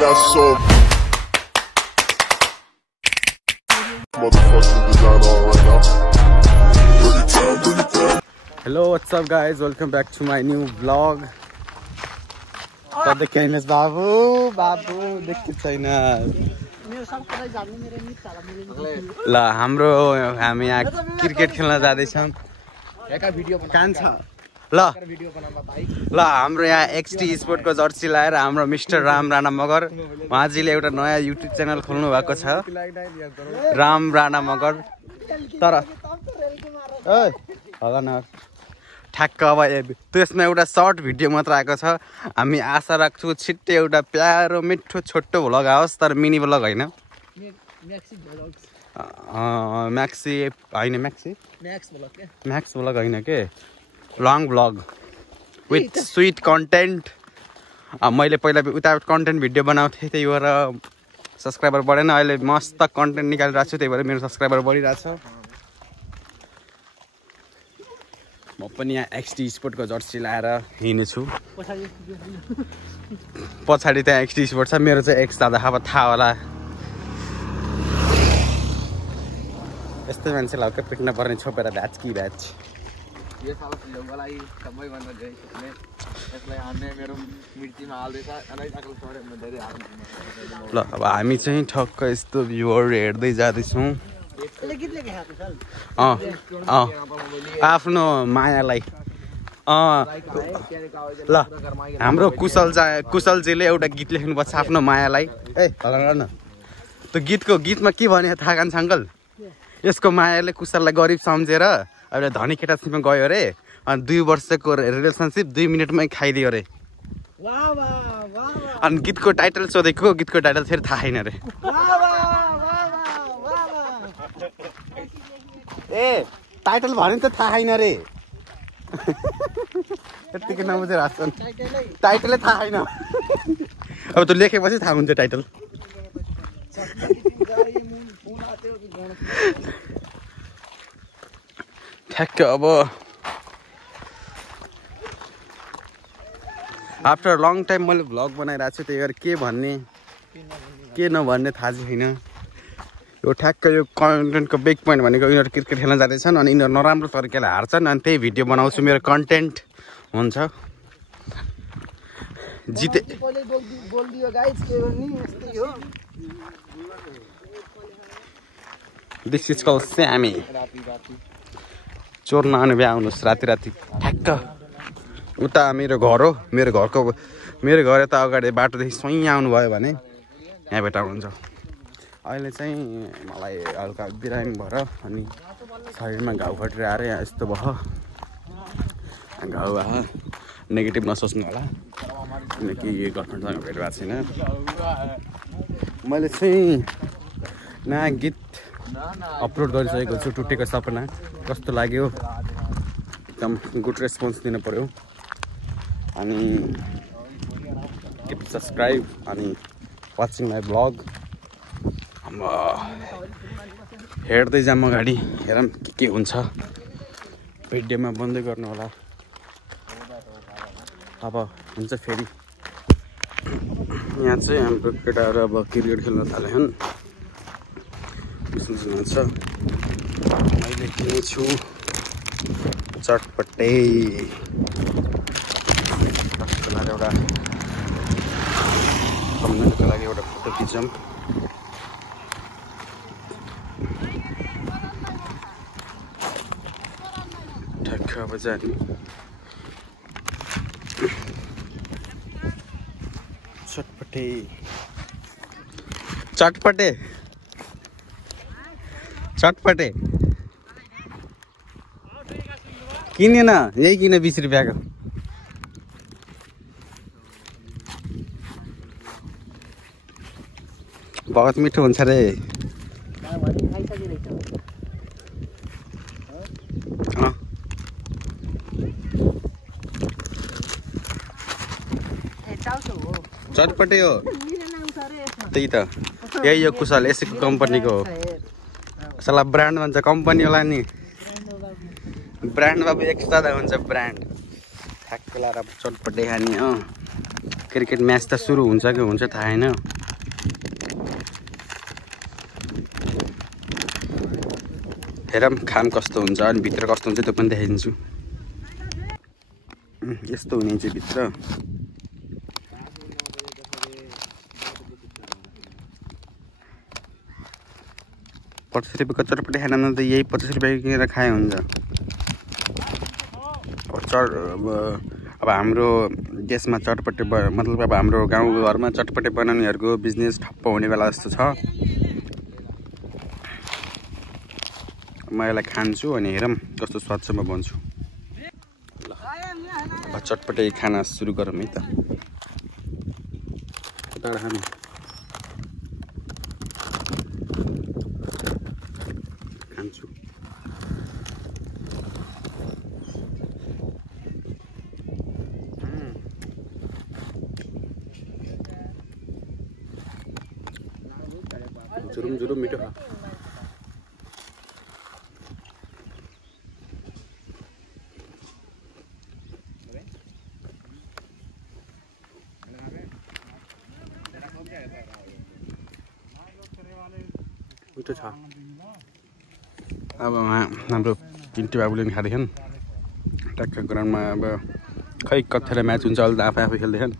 got so motherfucking design on right now. Bring it down, bring it down. Hello, what's up guys? Welcome back to my new vlog. देख्दैनस् बाबु बाबु देख्दै छैन ल हामी यहाँ cricket खेल्न जाँदैछौँ ल हाम्रो यहाँ एक्सटी स्पोर्टको जर्सी लाएर हाम्रो मिस्टर राम राणा मगर उहाँजीले एउटा नयाँ युट्युब च्यानल खोल्नु भएको छ राम राणा मगर तर होला न ठ्याक्क अब त्यसमा एउटा सर्ट भिडियो मात्र आएको छ हामी आशा राख्छौँ छिट्टै एउटा प्यारो मिठो छोटो भ्लग आओस् तर मिनी भ्लग होइन म्याक्स भ्लग होइन के long vlog with sweet content मैले पहिला उता कन्टेन्ट भिडियो बनाउँथेँ त्यही भएर सब्सक्राइबर बढेन अहिले मस्त कन्टेन्ट निकालिरहेको छु त्यही भएर मेरो सब्सक्राइबर बढिरहेछ म पनि यहाँ एक्सटी स्पोर्टको जर्सी लाएर हिँड्नेछु पछाडि त्यहाँ एक्सटी स्पोर्ट छ मेरो चाहिँ एक्स दादा अब थाहा होला यस्तै मान्छेलाई हक्कै पिक्न पर्ने छोपेर भ्याच कि भ्याच ल अब हामी चाहिँ ठक्क यस्तो भ्यूहरू हेर्दै जाँदैछौँ आफ्नो मायालाई ल हाम्रो कुशलजीले एउटा गीत लेख्नुपर्छ आफ्नो मायालाई न त्यो गीतमा के भने थाहा खान्छ अङ्कल यसको मायाले कुशललाई गरिब सम्झेर अहिले धनी केटासँग गयो अरे अनि 2 वर्षको रिलेसनसिप 2 मिनटमै खाइदियो अरे अनि गीतको टाइटल सोधेको गीतको टाइटल फेरि थाहा छैन अरे ए टाइटल भन्यो नि त थाहा छैन रे यत्तिकै नबुझेर हाँस्छन् टाइटलै थाहा छैन अब त्यो लेखेपछि थाहा हुन्छ टाइटल ठ्याक्क अब आफ्टर लङ टाइम मैले भ्लग बनाइरहेको छु त्यही भएर के भन्ने के नभन्ने थाहा छैन यो ठ्याक्क यो कन्टेन्टको बिग पोइन्ट भनेको यिनीहरू क्रिकेट खेल्न जाँदैछन् अनि यिनीहरू नराम्रो तरिकाले हार्छन् अनि त्यही भिडियो बनाउँछु मेरो कन्टेन्ट हुन्छ जिते दिस इज कल स्यामी चोर नआउने भए आउनुहोस् राति ठ्याक्क उता मेरो घर हो मेरो घर यता अगाडि बाटोदेखि स्वयं आउनुभयो भने यहाँ भेटाउनुहुन्छ अहिले चाहिँ मलाई हल्का बिरामी भएर अनि शरीरमा घाउ खटेर आएर यहाँ यस्तो भयो घाउ आयो नेगेटिभ नसोच्नु होला किनकि गर्लफ्रेन्डसँग भेट भएको छैन मैले चाहिँ नयाँ गीत अपलोड गरिसकेको छु टुटेको सपना कस्तो लाग्यो एकदम गुड रेस्पोन्स दिनु पर्यो अनि किप सब्सक्राइब अनि वाचिङ माई ब्लग हेर्दै जाम अगाडि हेरौँ के हुन्छ भिडियोमा बन्दै गर्नु होला अब हुन्छ फेरि यहाँ चाहिँ हाम्रो केटाहरू अब क्रिकेट खेल्न थालेछन् हुन्छ मैले किनेछु चटपटे एउटा कमेन्टको लागि एउटा फोटो खिचौँ ठ्याक्क अब जाने चटपटे किनेन यही किन 20 रुपियाँको बहुत मिठो हुन्छ रे चटपटे हो त्यही त यही हो कुशल यसैको कम्पनीको हो साला ब्रान्ड भन्छ कम्पनी होला नि ब्रान्डमा पनि एक्स्ट्रा हुन्छ ब्रान्ड ठ्याक्क लाएर चटपटे खाने हो क्रिकेट म्याच त सुरु हुन्छ कि हुन्छ थाहा छैन हेरौँ खाम कस्तो हुन्छ अनि भित्र कस्तो हुन्छ त्यो पनि देखाइदिन्छु। यस्तो हुने चाहिँ भित्र। 50 रुपियाँको चटपटी खाना त यही 50 रुपियाँ किनेर खाए हुन्छ। अब हाम्रो देशमा चटपटी मतलब अब हाम्रो गाउँघरमा चटपटी बनाउनेहरूको बिजनेस ठप्प हुने बेला जस्तो छ। म यसलाई खान्छु अनि हेरौँ कस्तो स्वाद छ म भन्छु। ल अब चटपटी खाना सुरु गरौँ है त। हामी खान्छु। जुरुम जुरुम मिठो खा। मिठो छ। अब हाम्रो पिन्टु बाबुले पनि खाँदैछन् ट्याक्क ग्राउन्डमा। अब खै कतिखेर म्याच हुन्छ अहिले त आफै खेल्दैछन्।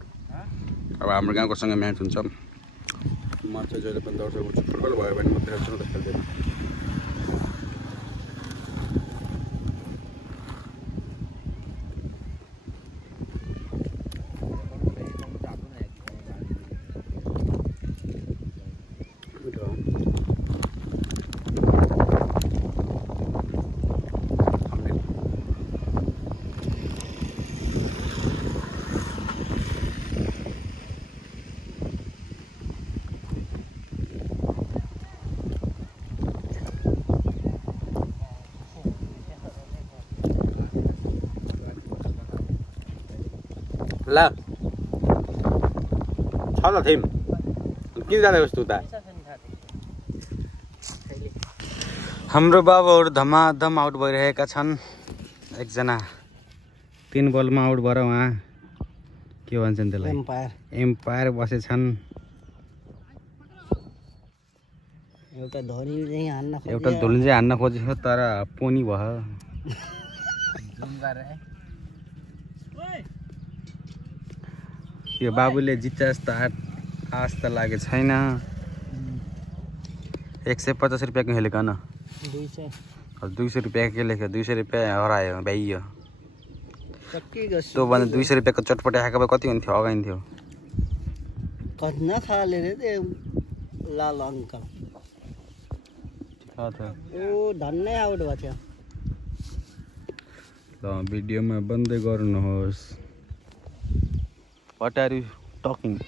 अब हाम्रो गाउँकोसँग म्याच हुन्छ। म चाहिँ जहिले पनि दर्शक हुन्छु। फुटबल भयो भने म खेल्छु, त खेल्दैन। ला छ त थिम किन जाँदै कस्तो उता। हाम्रो बाबुहरू धमाधम आउट भइरहेका छन्। एकजना 3 बलमा आउट भएर उहाँ के भन्छन् त्यसलाई एम्पायर बसेछन्। एउटा धोनी चाहिँ हान्न खोजेको तर पोनी भयो। यो बाबुले जित्छ जस्तो आश त लागेको छैन। 150 रुपियाँको खेलेको न 200 रुपियाँ के लेख्यो 200 रुपियाँ हरायो भ्याइयो। त्यो भन्दा 200 रुपियाँको चटपटी खाएको भए कति हुन्थ्यो अगाइन्थ्यो। लाल अंकल धन्नै आउट भएको थियो। ल भिडियोमा बन्दै गर्नुहोस्। What are you talking?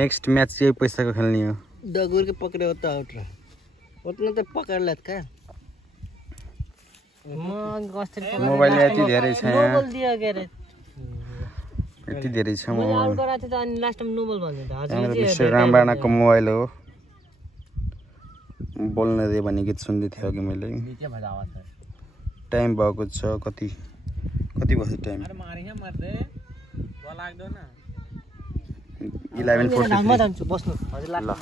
Next match यही पैसा को खेलनी हो। डगुर के पकड़े होता आउट रहा। उतना तो पकड़ लेत का। मोबाइल यति धेरै छ यहाँ। नोबल दियो के रे। यति धेरै छ मोबाइल। आउट गराथे त अनि लास्ट टाइम नोबल भन्थे त। हजुर मिस्टर रामबाणाको मोबाइल हो। बोल्न दे भन्ने गीत सुन्दै थियो अघि मैले। टाइम भएको छ कति भयो टाइम। 11:43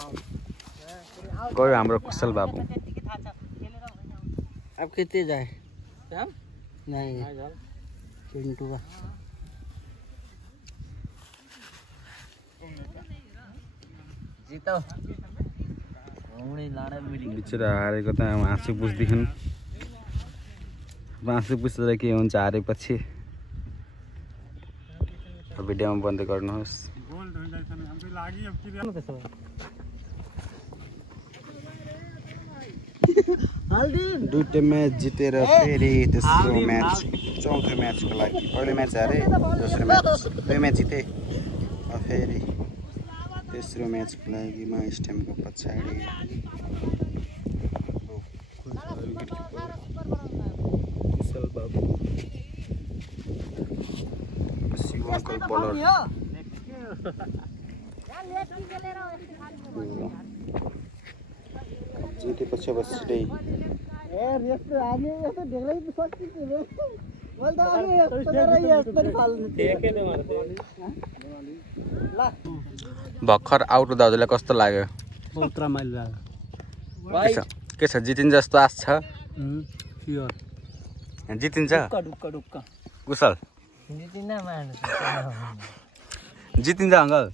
गयो हाम्रो कुशल बाबु। अब कितने जाए नहीं चिंटू का जीतो बिचरा हारेको त आँसु पुस्दैछन्। आँसु पुस्दा के हुन्छ हारेपछि। भिडियोमा बन्द गर्नुहोस्। दुईटा म्याच जितेर फेरि तेस्रो म्याच चौथो म्याचको लागि पहिलो म्याच हारे दोस्रो म्याच 2 म्याच जिते। फेरि तेस्रो म्याचको लागि म स्टेमको पछाडि कुशल बाबु शिव अङ्कल बलर जितेपछि अब छिटै भर्खर आउट दाजुलाई कस्तो लाग्यो के छ जितिन्छ जस्तो आश छ जितिन्छ कुशल जितिन्छ अङ्कल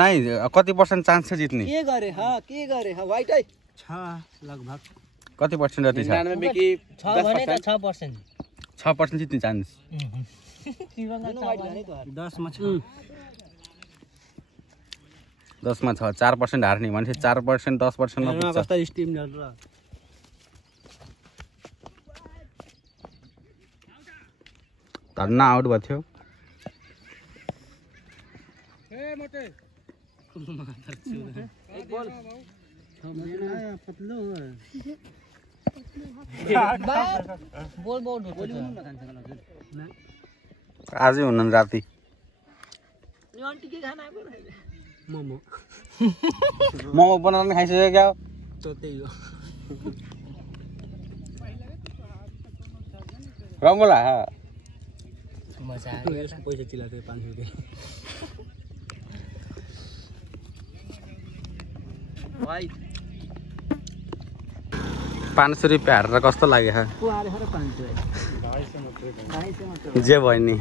नाइ कति पर्सेन्ट चान्स छ जित्ने के गरे वाइटै छ लगभग कति पर्सेन्ट जति छ 6% जित्ने चान्स 10 मा छ 4% हार्ने भनेपछि 4% 10% मा पुग्छ धन्ना आउट भएको थियो आजै हुनु राति मोमो बनाएर खाइसक्यो क्या रङ्गो लाग्यो पैसा चिलाएको 500 रुपियाँ 500 रुपियाँ हारेर कस्तो लाग्यो जे भयो नि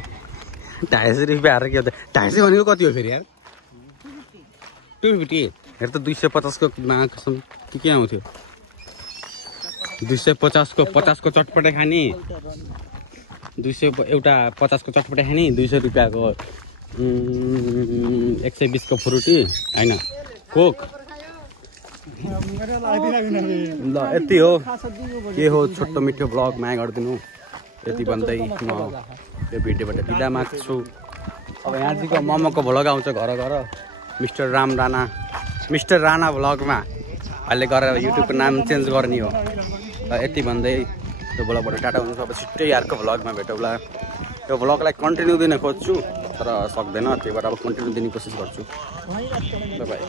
250 रुपियाँ हारेर के हो त 250 भनेको कति हो फेरि यार 250 हेर त 250 को कसम के आउँथ्यो 250 को 50 को चटपटे खाने 200 एउटा 50 को चटपटे खाने 200 रुपियाँ को 120 को फ्रुटी हैन कोक ल यति हो के हो छोटो मिठो ब्लग माया गरिदिनु यति भन्दै म यो भिडियोबाट बिदा माग्छु अब यहाँदेखिको मोमोको भ्लग आउँछ घर घर मिस्टर राणा भ्लगमा अहिले गएर युट्युबको नाम चेन्ज गर्ने हो र यति भन्दै त्यो भ्लगबाट टाटा हुन्छ अब छिट्टै अर्को भ्लगमा भेटौँला यो भ्लगलाई कन्टिन्यू दिन खोज्छु तर सक्दैन त्यही भएर अब कन्टिन्यू दिने कोसिस गर्छु बाइ